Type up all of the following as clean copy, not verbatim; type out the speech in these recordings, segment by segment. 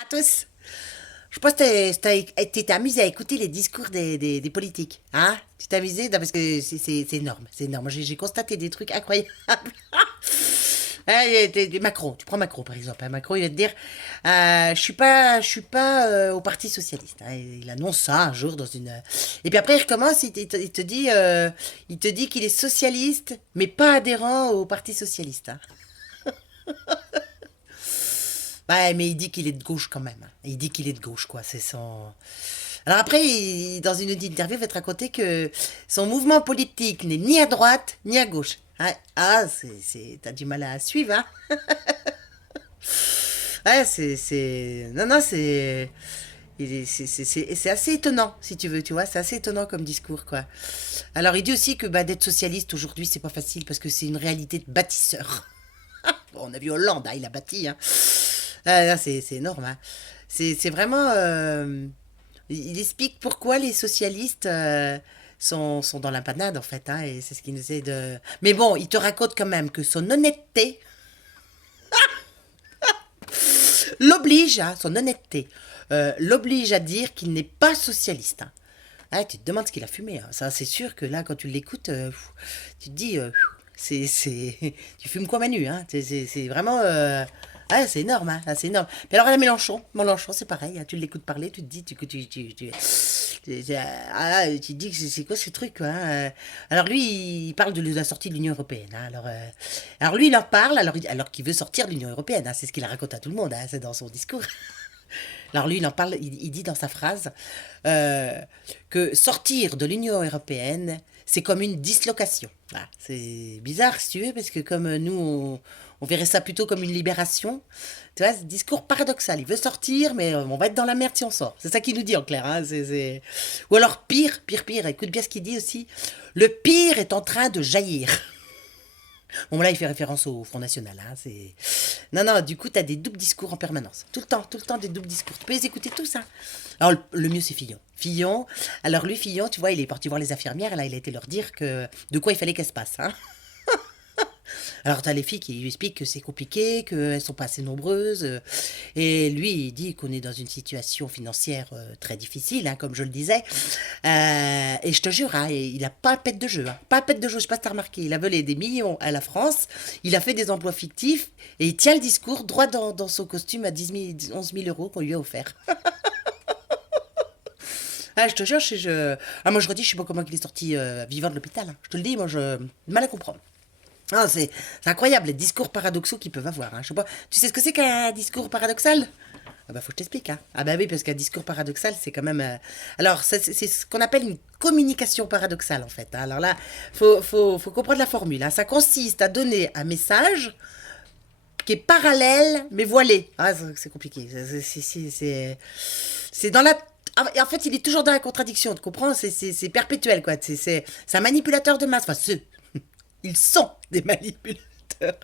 À tous. Je pense que tu t'es amusé à écouter les discours des politiques. Hein? Tu t'es amusé? Non, parce que c'est énorme. C'est énorme. J'ai constaté des trucs incroyables. Macron, tu prends Macron par exemple. Hein. Macron, il va te dire je suis pas au Parti Socialiste. Hein. Il annonce ça un jour dans une. Et puis après, il recommence, il te dit qu'il est socialiste, mais pas adhérent au Parti Socialiste. Hein. Ouais, mais il dit qu'il est de gauche quand même. Hein. Il dit qu'il est de gauche, quoi. C'est son. Alors après, dans une interview, il va te raconter que son mouvement politique n'est ni à droite ni à gauche. Ouais. Ah, t'as du mal à suivre, hein. Ouais, non, non, c'est assez étonnant, si tu veux, tu vois, c'est assez étonnant comme discours, quoi. Alors, il dit aussi que bah, d'être socialiste aujourd'hui, c'est pas facile parce que c'est une réalité de bâtisseur. Bon, on a vu Hollande, hein, il a bâti, hein. Ah, c'est énorme, hein. C'est vraiment. Il explique pourquoi les socialistes sont dans la panade, en fait, hein, et c'est ce qu'il nous essaie de. Mais bon, il te raconte quand même que son honnêteté l'oblige, hein, son honnêteté, l'oblige à dire qu'il n'est pas socialiste. Hein. Ah, tu te demandes ce qu'il a fumé. Hein. Ça, c'est sûr que là, quand tu l'écoutes, tu te dis, tu fumes quoi Manu, hein. C'est vraiment, ah, c'est énorme, hein. Ah, c'est énorme. Mais alors, à la Mélenchon, c'est pareil. Hein. Tu l'écoutes parler, tu te dis, tu te dis que c'est quoi ce truc, quoi. Hein. Alors lui, il parle de la sortie de l'Union européenne. Hein. Alors lui, il en parle, alors qu'il veut sortir de l'Union européenne. Hein. C'est ce qu'il raconte à tout le monde. Hein. C'est dans son discours. Alors lui, il en parle, il dit dans sa phrase euh, que sortir de l'Union européenne, c'est comme une dislocation. Voilà. C'est bizarre, si tu veux, parce que comme nous, on verrait ça plutôt comme une libération. Tu vois, ce discours paradoxal. Il veut sortir, mais on va être dans la merde si on sort. C'est ça qu'il nous dit en clair. Hein. Ou alors pire, écoute bien ce qu'il dit aussi. Le pire est en train de jaillir. Bon, là, il fait référence au Front National. Hein, Non, non, du coup, tu as des doubles discours en permanence. Tout le temps des doubles discours. Tu peux les écouter tous. Hein. Alors, le mieux, c'est Fillon. Alors lui, Fillon, tu vois, il est parti voir les infirmières. Et là, il a été leur dire de quoi il fallait qu'elles se passent. Hein. Alors, t'as les filles qui lui expliquent que c'est compliqué, qu'elles sont pas assez nombreuses. Et lui, il dit qu'on est dans une situation financière très difficile, hein, comme je le disais. Et je te jure, hein, il a pas un pet de jeu. Hein, pas un pet de jeu, je sais pas si t'as remarqué. Il a volé des millions à la France. Il a fait des emplois fictifs. Et il tient le discours droit dans son costume à 11 000 euros qu'on lui a offert. Ah, je te jure, Ah, moi je redis, je sais pas comment il est sorti vivant de l'hôpital. Hein. Je te le dis, moi je. Mal à comprendre. Ah, c'est incroyable les discours paradoxaux qu'ils peuvent avoir. Hein. Je sais pas. Tu sais ce que c'est qu'un discours paradoxal? Ah bah faut que je t'explique. Hein. Ah bah oui, parce qu'un discours paradoxal, c'est quand même. Alors, c'est ce qu'on appelle une communication paradoxale en fait. Hein. Alors là, faut comprendre la formule. Hein. Ça consiste à donner un message qui est parallèle mais voilé. Ah, c'est compliqué. C'est dans la. En fait, il est toujours dans la contradiction. Tu comprends? C'est perpétuel quoi. C'est un manipulateur de masse. Enfin, ils sont des manipulateurs.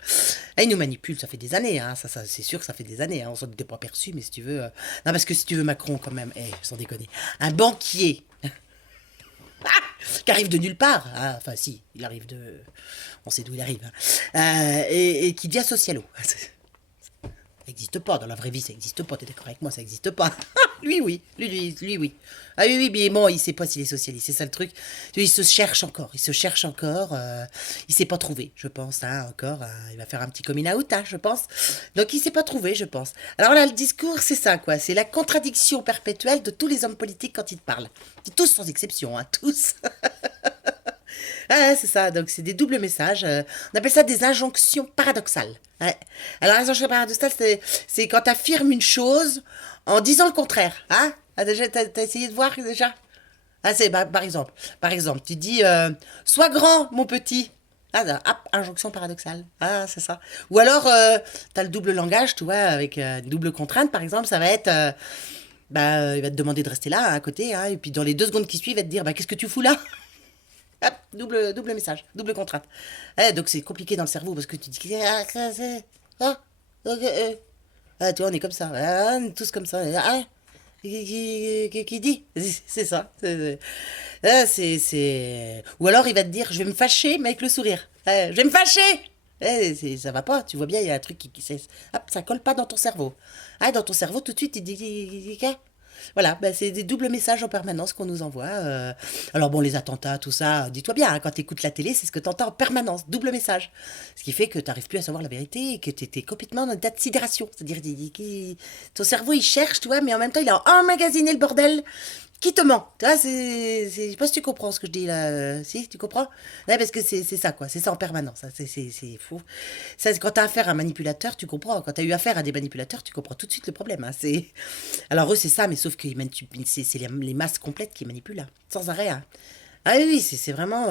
Et ils nous manipulent, ça fait des années, hein. Ça, c'est sûr que ça fait des années. Hein. On s'en était pas perçu, mais si tu veux. Non, parce que si tu veux Macron, quand même, sans déconner, un banquier qui arrive de nulle part, hein. Enfin, si, il arrive de. On sait d'où il arrive, hein. Et qui devient socialo. Ça n'existe pas, dans la vraie vie, ça n'existe pas, t'es d'accord avec moi, ça n'existe pas. Lui, oui, lui, oui. Ah oui, oui, mais bon, il sait pas s'il est socialiste, c'est ça le truc. Il se cherche encore, il s'est pas trouvé, je pense, hein, encore. Il va faire un petit coming out, hein, je pense. Donc il s'est pas trouvé, je pense. Alors là, le discours, c'est ça, quoi. C'est la contradiction perpétuelle de tous les hommes politiques quand ils te parlent. Tous sans exception, hein, tous. Ah, c'est ça, donc c'est des doubles messages. On appelle ça des injonctions paradoxales. Ouais. Alors, l'injonction paradoxale, c'est quand tu affirmes une chose en disant le contraire. Hein? T'as essayé de voir déjà? Ah, c'est par exemple, tu dis sois grand, mon petit. Ah, hop, injonction paradoxale. Ah, c'est ça. Ou alors, tu as le double langage, tu vois, avec une double contrainte, par exemple, ça va être. Il va te demander de rester là, hein, à côté, hein, et puis dans les 2 secondes qui suivent, il va te dire qu'est-ce que tu fous là? Hop, double message, double contrainte. Donc c'est compliqué dans le cerveau parce que tu dis ah, ah, ok, tu vois, on est comme ça, on est tous comme ça. Ah, qui dit? C'est ça. Ou alors il va te dire je vais me fâcher mais avec le sourire. Je vais me fâcher. Ça va pas, tu vois bien, il y a un truc hop, ça colle pas dans ton cerveau. Ah, dans ton cerveau, tout de suite, il dit, voilà, ben, c'est des doubles messages en permanence qu'on nous envoie. Alors bon, les attentats, tout ça, dis-toi bien, hein, quand tu écoutes la télé, c'est ce que tu entends en permanence, double message. Ce qui fait que tu n'arrives plus à savoir la vérité et que tu es complètement dans un état de sidération. C'est-à-dire, ton cerveau, il cherche, tu vois, mais en même temps, il a emmagasiné le bordel qui te ment. Tu vois, je sais pas si tu comprends ce que je dis là. Si, tu comprends? Ouais, parce que c'est ça, quoi. C'est ça en permanence. Hein. C'est fou. Ça, quand tu as affaire à un manipulateur, tu comprends. Quand tu as eu affaire à des manipulateurs, tu comprends tout de suite le problème. Hein. Alors, eux, c'est ça, mais sauf que c'est les masses complètes qui manipulent. Hein. Sans arrêt. Hein. Ah oui, oui, c'est vraiment.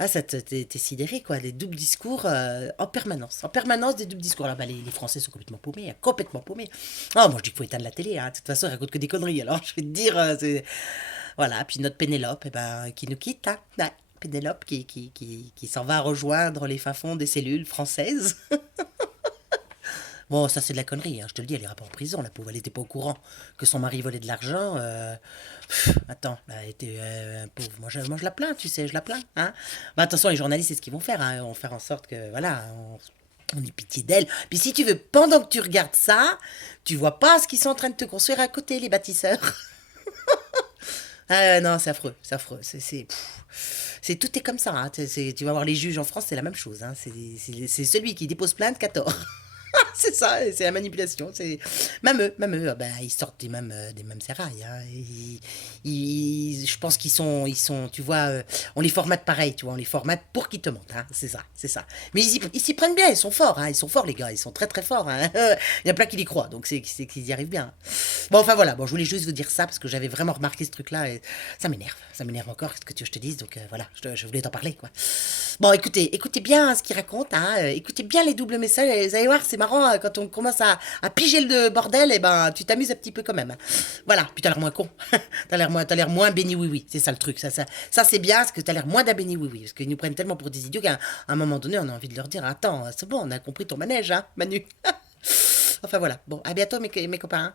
Ah, t'es sidéré, quoi. Des doubles discours en permanence. En permanence, des doubles discours. Là, bah, les Français sont complètement paumés, hein, complètement paumés. Oh, moi, je dis qu'il faut éteindre la télé. Hein. De toute façon, ils racontent que des conneries. Alors, je vais te dire, voilà. Puis notre Pénélope, eh ben, qui nous quitte. Hein. Ouais. Pénélope qui s'en va rejoindre les fins fonds des cellules françaises. Bon, ça c'est de la connerie, hein, je te le dis, elle ira pas en prison, la pauvre, elle était pas au courant que son mari volait de l'argent. Attends, elle était pauvre, moi je la plains, tu sais, je la plains. Hein. Bah, attention, les journalistes, c'est ce qu'ils vont faire, hein, ils vont faire en sorte que, voilà, on ait pitié d'elle. Puis si tu veux, pendant que tu regardes ça, tu vois pas ce qu'ils sont en train de te construire à côté, les bâtisseurs. Ah non, c'est affreux, c'est affreux. Tout est comme ça. Hein. Tu vas voir les juges en France, c'est la même chose. Hein. C'est celui qui dépose plainte qui a tort. C'est ça, c'est la manipulation. Même eux, ben, ils sortent des mêmes sérails. Hein. Je pense qu'ils sont, tu vois, on les formate pareil, tu vois, on les formate pour qu'ils te mentent. Hein. C'est ça, c'est ça. Mais ils s'y prennent bien, ils sont forts. Hein. Ils sont forts, les gars, ils sont très très forts. Hein. Il y a plein qui y croient, donc c'est qu'ils y arrivent bien. Bon, enfin voilà, bon, je voulais juste vous dire ça parce que j'avais vraiment remarqué ce truc-là et ça m'énerve encore, ce que tu veux que je te dise, donc voilà, je voulais t'en parler, quoi. Bon, écoutez bien hein, ce qu'il raconte, hein, écoutez bien les doubles messages, et vous allez voir, c'est marrant, quand on commence à piger le bordel, et ben tu t'amuses un petit peu quand même. Hein. Voilà, puis t'as l'air moins con, t'as l'air moins béni oui-oui, c'est ça le truc, ça c'est bien, parce que t'as l'air moins d'un béni oui-oui, parce qu'ils nous prennent tellement pour des idiots qu'à un moment donné, on a envie de leur dire, attends, c'est bon, on a compris ton manège, hein, Manu. Enfin voilà, bon, à bientôt mes copains. Hein.